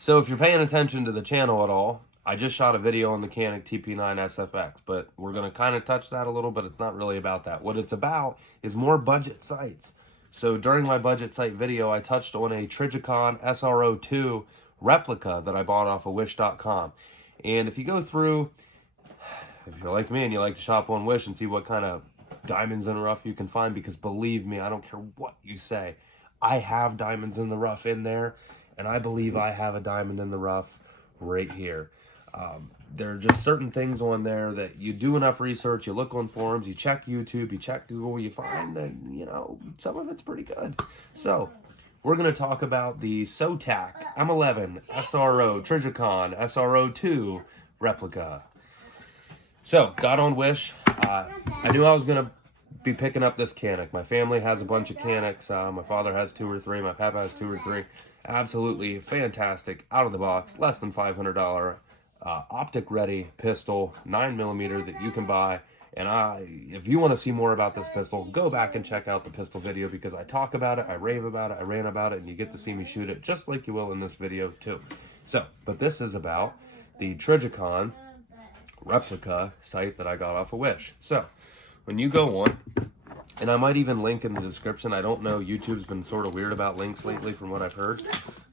So if you're paying attention to the channel at all, I just shot a video on the Canik TP9 SFX, but we're going to kind of touch that a little, but it's not really about that. What it's about is more budget sights. So during my budget sight video, I touched on a Trijicon SRO 2 replica that I bought off of Wish.com. And if you go through, if you're like me and you like to shop on Wish and see what kind of diamonds in the rough you can find, because believe me, I don't care what you say, I have diamonds in the rough in there, and I believe I have a diamond in the rough right here. There are just certain things on there that you do enough research, you look on forums, you check YouTube, you check Google, you find that, you know, some of it's pretty good. So we're going to talk about the SOTAC M-11 SRO Trijicon SRO 2 replica. So, got on Wish. I knew I was going to be picking up this Canik. My family has a bunch of Caniks. My father has 2 or 3. My papa has 2 or 3. Absolutely fantastic, out of the box, less than $500 optic-ready pistol, 9mm that you can buy. And if you want to see more about this pistol, go back and check out the pistol video, because I talk about it, I rave about it, I rant about it, and you get to see me shoot it just like you will in this video too. So, but this is about the Trijicon replica sight that I got off of Wish. So, when you go on, and I might even link in the description. I don't know, YouTube's been sort of weird about links lately from what I've heard.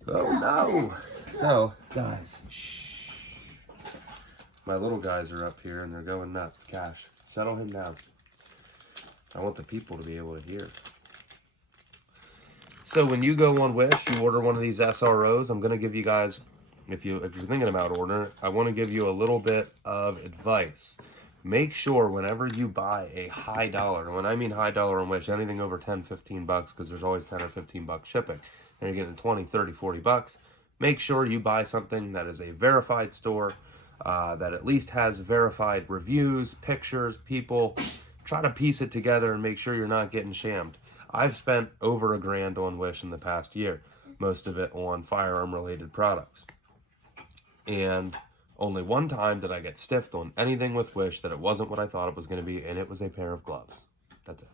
Oh no! So, guys, shh. My little guys are up here and they're going nuts. Cash, settle him down. I want the people to be able to hear. So when you go on Wish, you order one of these SROs. I'm going to give you guys, if you're thinking about ordering it, I want to give you a little bit of advice. Make sure whenever you buy a high dollar, and when I mean high dollar on Wish, anything over 10, 15 bucks, because there's always 10 or 15 bucks shipping, and you're getting 20, 30, 40 bucks, make sure you buy something that is a verified store, that at least has verified reviews, pictures, people. Try to piece it together and make sure you're not getting shammed. I've spent over $1,000 on Wish in the past year, most of it on firearm related products. And only one time did I get stiffed on anything with Wish that it wasn't what I thought it was going to be, and it was a pair of gloves. That's it.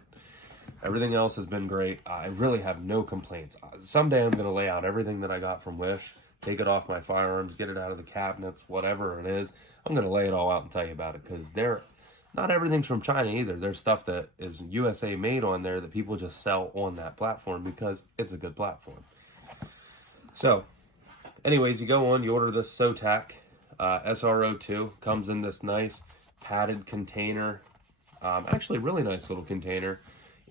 Everything else has been great. I really have no complaints. Someday I'm going to lay out everything that I got from Wish, take it off my firearms, get it out of the cabinets, whatever it is. I'm going to lay it all out and tell you about it, because not everything's from China either. There's stuff that is USA made on there that people just sell on that platform because it's a good platform. So, anyways, you go on, you order this SOTAC SRO 2. Comes in this nice padded container. Actually, really nice little container.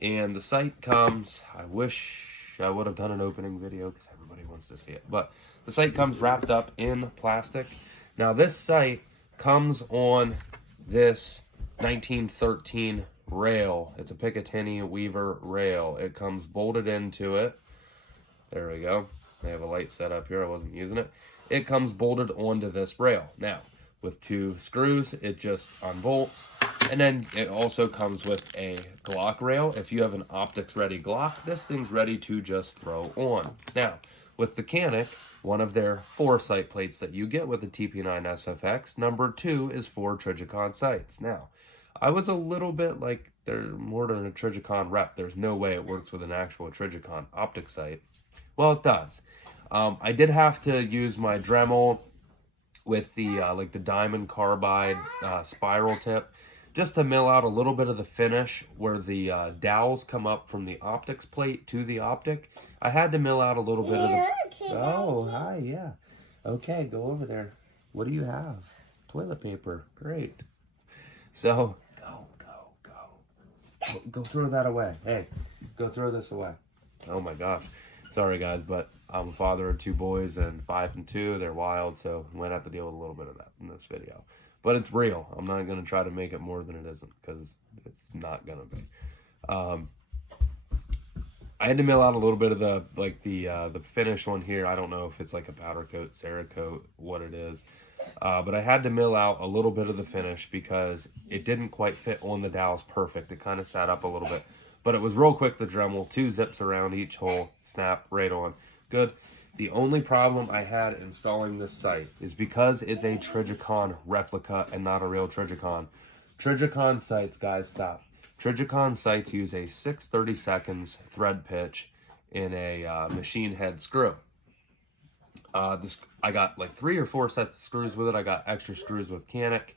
And the sight comes, I wish I would have done an opening video because everybody wants to see it. But the sight comes wrapped up in plastic. Now, this sight comes on this 1913 rail. It's a Picatinny Weaver rail. It comes bolted into it. There we go. I have a light set up here. I wasn't using it. It comes bolted onto this rail. Now, with 2 screws, it just unbolts. And then it also comes with a Glock rail. If you have an optics ready Glock, this thing's ready to just throw on. Now, with the Canik, one of their 4 sight plates that you get with the TP9 SFX, number 2 is 4 Trijicon sights. Now, I was a little bit like, they're more than a Trijicon rep. There's no way it works with an actual Trijicon optic sight. Well, it does. I did have to use my Dremel with the like the diamond carbide spiral tip, just to mill out a little bit of the finish where the dowels come up from the optics plate to the optic. I had to mill out a little bit of the... Oh, hi, yeah. Okay, go over there. What do you have? Toilet paper. Great. So, go throw that away. Hey, go throw this away. Oh my gosh. Sorry guys, but I'm a father of 2 boys, and 5 and 2. They're wild, so I'm gonna have to deal with a little bit of that in this video. But it's real. I'm not gonna try to make it more than it isn't, because it's not gonna be. I had to mill out a little bit of the finish on here. I don't know if it's like a powder coat, Cerakote, what it is. But I had to mill out a little bit of the finish because it didn't quite fit on the dowels perfect. It kind of sat up a little bit. But it was real quick, the Dremel. 2 zips around each hole. Snap right on. Good. The only problem I had installing this sight is because it's a Trijicon replica and not a real Trijicon. Trijicon sights, guys, stop. Trijicon sights use a 6/32 thread pitch in a machine head screw. I got like 3 or 4 sets of screws with it. I got extra screws with Canik.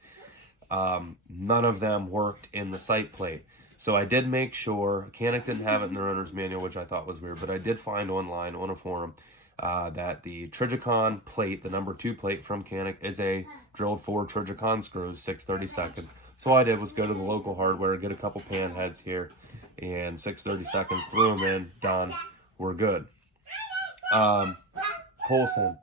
None of them worked in the sight plate. So I did make sure, Canik didn't have it in their owner's manual, which I thought was weird, but I did find online on a forum that the Trijicon plate, the number 2 plate from Canik, is a drilled 4 Trijicon screws, 6/32. So all I did was go to the local hardware, get a couple pan heads here, and 6/32, threw them in, done, we're good. Colson.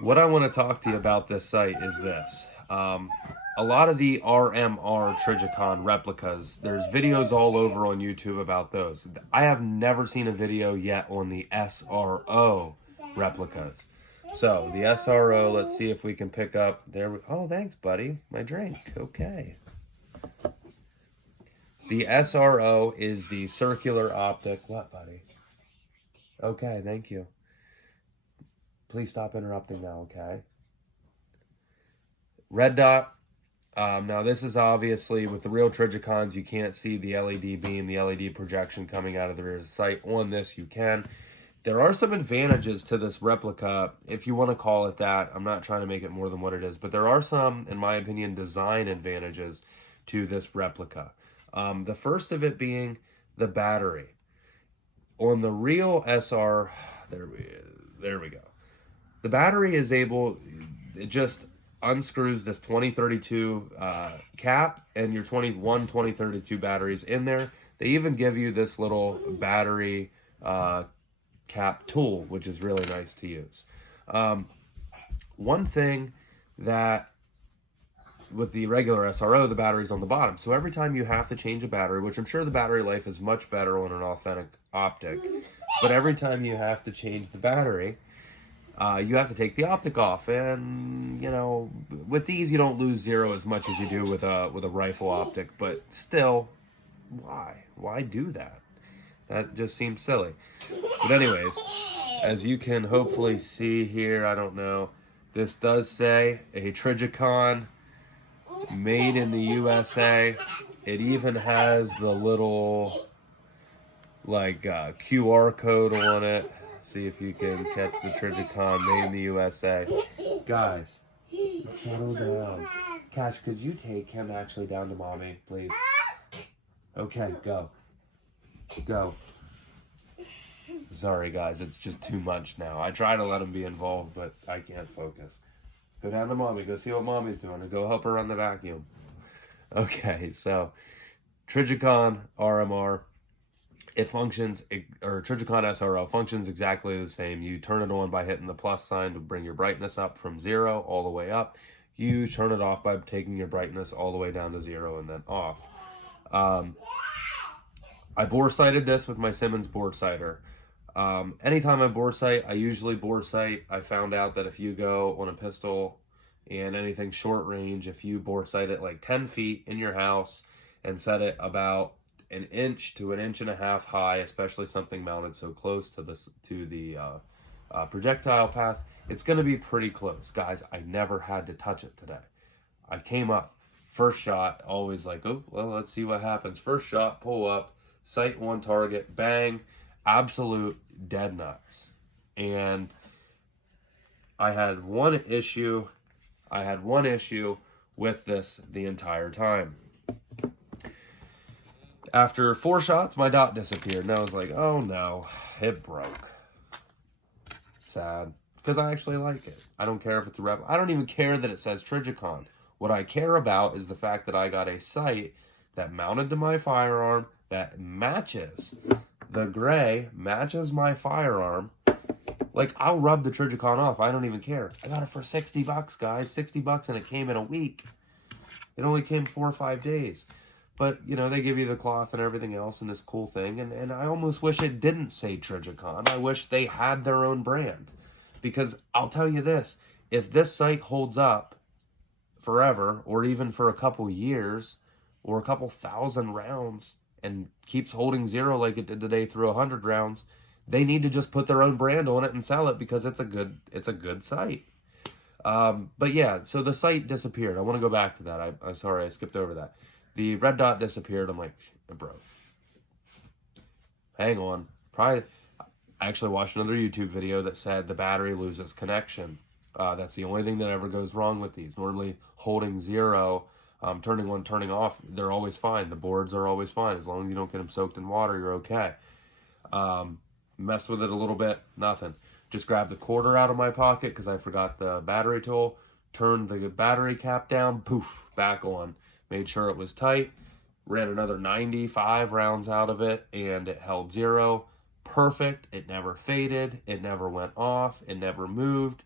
What I want to talk to you about this site is this. A lot of the RMR Trijicon replicas, there's videos all over on YouTube about those. I have never seen a video yet on the SRO replicas. So the SRO, let's see if we can pick up there. Oh, thanks, buddy. My drink. Okay. The SRO is the circular optic. What, buddy? Okay, thank you. Please stop interrupting now, okay? Red dot. Now this is obviously, with the real Trijicons, you can't see the LED beam, the LED projection coming out of the rear of the sight. On this, you can. There are some advantages to this replica, if you want to call it that. I'm not trying to make it more than what it is, but there are some, in my opinion, design advantages to this replica. The first of it being the battery. On the real SR, there we go. The battery is able, it just unscrews this 2032 cap and your 2032 batteries in there. They even give you this little battery cap tool, which is really nice to use. One thing that with the regular SRO, the battery's on the bottom. So every time you have to change a battery, which I'm sure the battery life is much better on an authentic optic, but every time you have to change the battery, you have to take the optic off. And, you know, with these, you don't lose zero as much as you do with a rifle optic, but still, why? Why do that? That just seems silly. But anyways, as you can hopefully see here, I don't know, this does say a Trijicon made in the USA. It even has the little like QR code on it. See if you can catch the Trijicon made in the USA. Guys, settle down. Cash, could you take him actually down to mommy, please? Okay, go. Go. Sorry guys, it's just too much now. I try to let him be involved, but I can't focus. Go down to mommy, go see what mommy's doing, and go help her run the vacuum. Okay, so Trijicon RMR, it functions, or Trijicon SRO functions exactly the same. You turn it on by hitting the plus sign to bring your brightness up from 0 all the way up. You turn it off by taking your brightness all the way down to 0 and then off. I bore sighted this with my Simmons bore sighter. Anytime I bore sight, I usually bore sight. I found out that if you go on a pistol and anything short range, if you bore sight it like 10 feet in your house and set it about an inch to an inch and a half high, especially something mounted so close to the projectile path, it's going to be pretty close. Guys, I never had to touch it today. I came up, first shot, always like, oh, well, let's see what happens. First shot, pull up, sight on target, bang, absolute dead nuts. And I had one issue with this the entire time. After 4 shots, my dot disappeared, and I was like, oh no, it broke. Sad, because I actually like it. I don't care if it's a Rebel. I don't even care that it says Trijicon. What I care about is the fact that I got a sight that mounted to my firearm that matches. The gray matches my firearm. Like, I'll rub the Trijicon off. I don't even care. I got it for 60 bucks, guys. 60 bucks, and it came in a week. It only came 4 or 5 days. But, you know, they give you the cloth and everything else and this cool thing. And I almost wish it didn't say Trijicon. I wish they had their own brand. Because I'll tell you this. If this sight holds up forever, or even for a couple years, or a couple thousand rounds, and keeps holding 0 like it did today through 100 rounds, they need to just put their own brand on it and sell it, because it's a good sight. But yeah, so the sight disappeared. I want to go back to that. I'm sorry, I skipped over that. The red dot disappeared. I'm like, it broke. hang on. Probably, I actually watched another YouTube video that said the battery loses connection. That's the only thing that ever goes wrong with these. Normally holding 0, turning on, turning off, they're always fine. The boards are always fine. As long as you don't get them soaked in water, you're okay. Messed with it a little bit, nothing. Just grabbed the quarter out of my pocket because I forgot the battery tool, turned the battery cap down, poof, back on. Made sure it was tight, ran another 95 rounds out of it, and it held 0. Perfect. It never faded. It never went off. It never moved.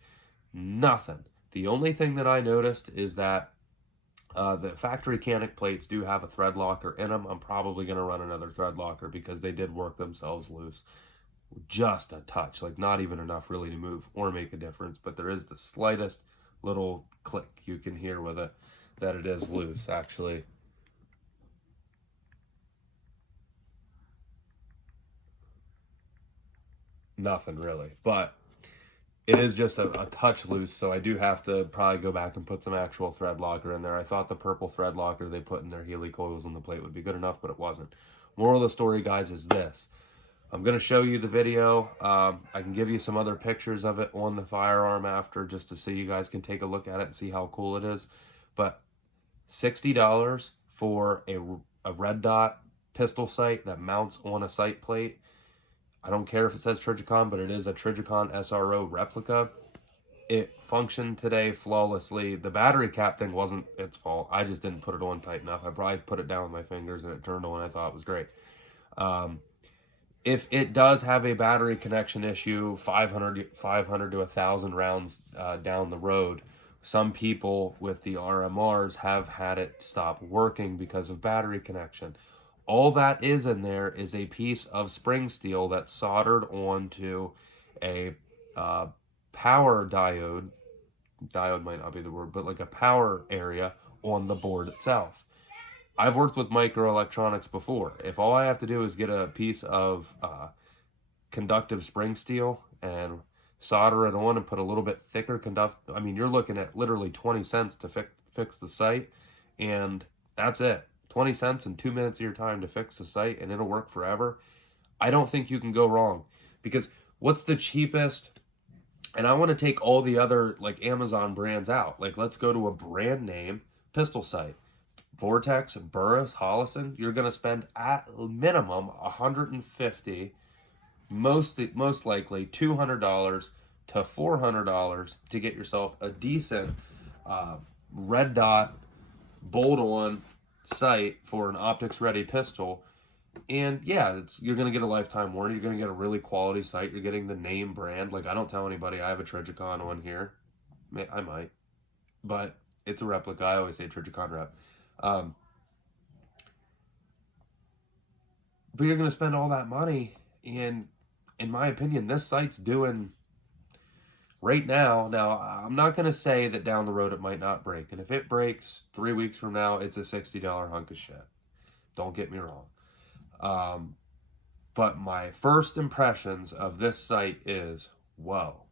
Nothing. The only thing that I noticed is that the factory canic plates do have a thread locker in them. I'm probably going to run another thread locker because they did work themselves loose. Just a touch, like not even enough really to move or make a difference, but there is the slightest little click you can hear with it that it is loose, actually. Nothing really, but it is just a touch loose, so I do have to probably go back and put some actual thread locker in there. I thought the purple thread locker they put in their Healy coils on the plate would be good enough, but it wasn't. Moral of the story, guys, is this. I'm going to show you the video. I can give you some other pictures of it on the firearm after, just to so you guys can take a look at it and see how cool it is. But $60 for a red dot pistol sight that mounts on a sight plate. I don't care if it says Trijicon, but it is a Trijicon SRO replica. It functioned today flawlessly. The battery cap thing wasn't its fault. I just didn't put it on tight enough. I probably put it down with my fingers and it turned on. I thought it was great. If it does have a battery connection issue, 500 to 1,000 rounds down the road, some people with the RMRs have had it stop working because of battery connection. All that is in there is a piece of spring steel that's soldered onto a power diode. Diode might not be the word, but like a power area on the board itself. I've worked with microelectronics before. If all I have to do is get a piece of conductive spring steel and solder it on and put a little bit thicker I mean, you're looking at literally 20 cents to fix the sight, and that's it. 20 cents and 2 minutes of your time to fix the sight, and it'll work forever. I don't think you can go wrong, because what's the cheapest? And I want to take all the other like Amazon brands out. Like, let's go to a brand name pistol sight. Vortex, Burris, Hollison, you're going to spend at minimum $150, most likely $200 to $400 to get yourself a decent red dot bolt-on sight for an optics-ready pistol. And yeah, you're going to get a lifetime warranty. You're going to get a really quality sight. You're getting the name brand. Like, I don't tell anybody I have a Trijicon on here. I might, but it's a replica. I always say Trijicon rep. But you're going to spend all that money, and in my opinion, this sight's doing right now. Now, I'm not going to say that down the road it might not break, and if it breaks 3 weeks from now, it's a $60 hunk of shit. Don't get me wrong. But my first impressions of this sight is, whoa.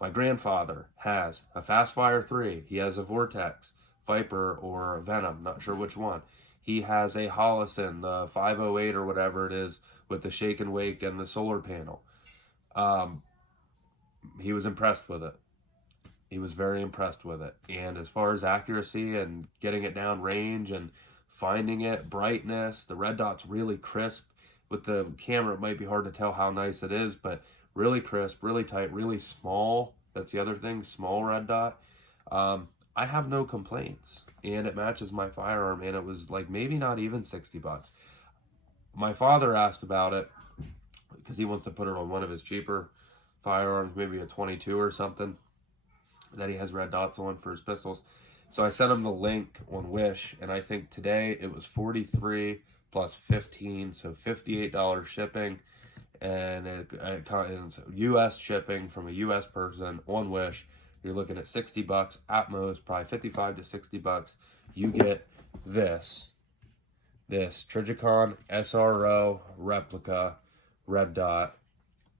My grandfather has a Fastfire 3. He has a Vortex, Viper, or Venom, not sure which one. He has a Hollison, the 508 or whatever it is, with the shake and wake and the solar panel. He was impressed with it. He was very impressed with it. And as far as accuracy and getting it down range and finding it, brightness, the red dot's really crisp. With the camera, it might be hard to tell how nice it is, but really crisp, really tight, really small. That's the other thing, small red dot. I have no complaints, and it matches my firearm, and it was like maybe not even $60. My father asked about it because he wants to put it on one of his cheaper firearms, maybe a 22 or something that he has red dots on for his pistols. So I sent him the link on Wish, and I think today it was $43 plus $15, so $58 shipping, and it's U.S. shipping from a U.S. person on Wish. You're looking at $60 at most, probably $55 to $60. You get this Trijicon SRO replica red dot,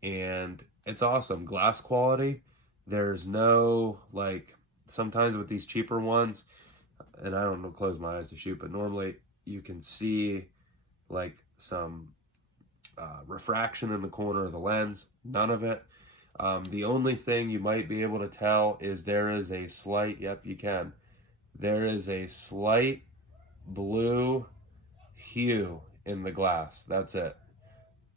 and it's awesome. Glass quality. There's no, like, sometimes with these cheaper ones, and I don't know, close my eyes to shoot, but normally you can see like some refraction in the corner of the lens, none of it. The only thing you might be able to tell is there is a slight, yep, you can. There is a slight blue hue in the glass. That's it.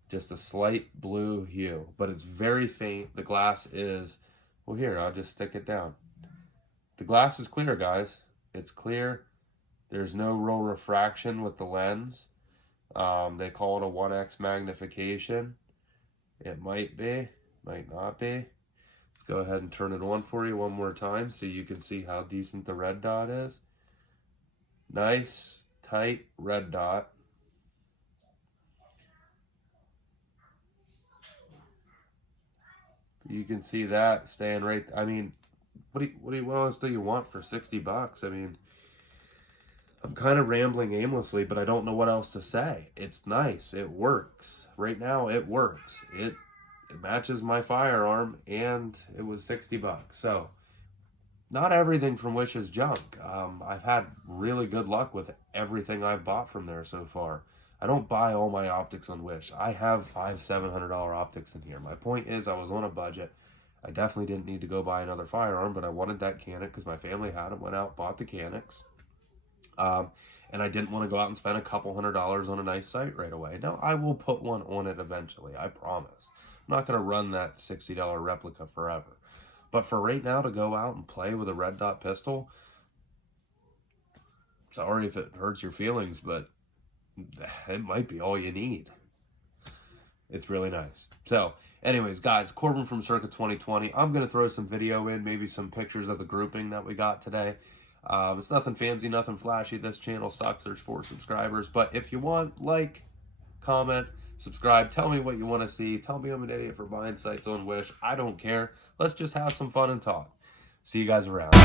Just a slight blue hue, but it's very faint. The glass is, well, here, I'll just stick it down. The glass is clear, guys. It's clear. There's no real refraction with the lens. They call it a 1x magnification. It might be, might not be. Let's go ahead and turn it on for you one more time so you can see how decent the red dot is. Nice, tight red dot. You can see that staying right. I mean, what else do you want for 60 bucks? I mean, I'm kind of rambling aimlessly, but I don't know what else to say. It's nice. It works. Right now, it works. It matches my firearm, and it was 60 bucks. So, not everything from Wish is junk. I've had really good luck with everything I've bought from there so far. I don't buy all my optics on Wish. I have $500-700 optics in here. My point is, I was on a budget. I definitely didn't need to go buy another firearm, but I wanted that Canic because my family had it. Went out, bought the Canics. And I didn't want to go out and spend a couple $100s on a nice sight right away. Now, I will put one on it eventually, I promise. I'm not going to run that $60 replica forever. But for right now, to go out and play with a red dot pistol, sorry if it hurts your feelings, but it might be all you need. It's really nice. So, anyways, guys, Corbin from Circa 2020. I'm going to throw some video in, maybe some pictures of the grouping that we got today. It's nothing fancy, nothing flashy. This channel sucks. There's 4 subscribers. But if you want, like, comment, subscribe. Tell me what you want to see. Tell me I'm an idiot for buying sights on Wish. I don't care. Let's just have some fun and talk. See you guys around.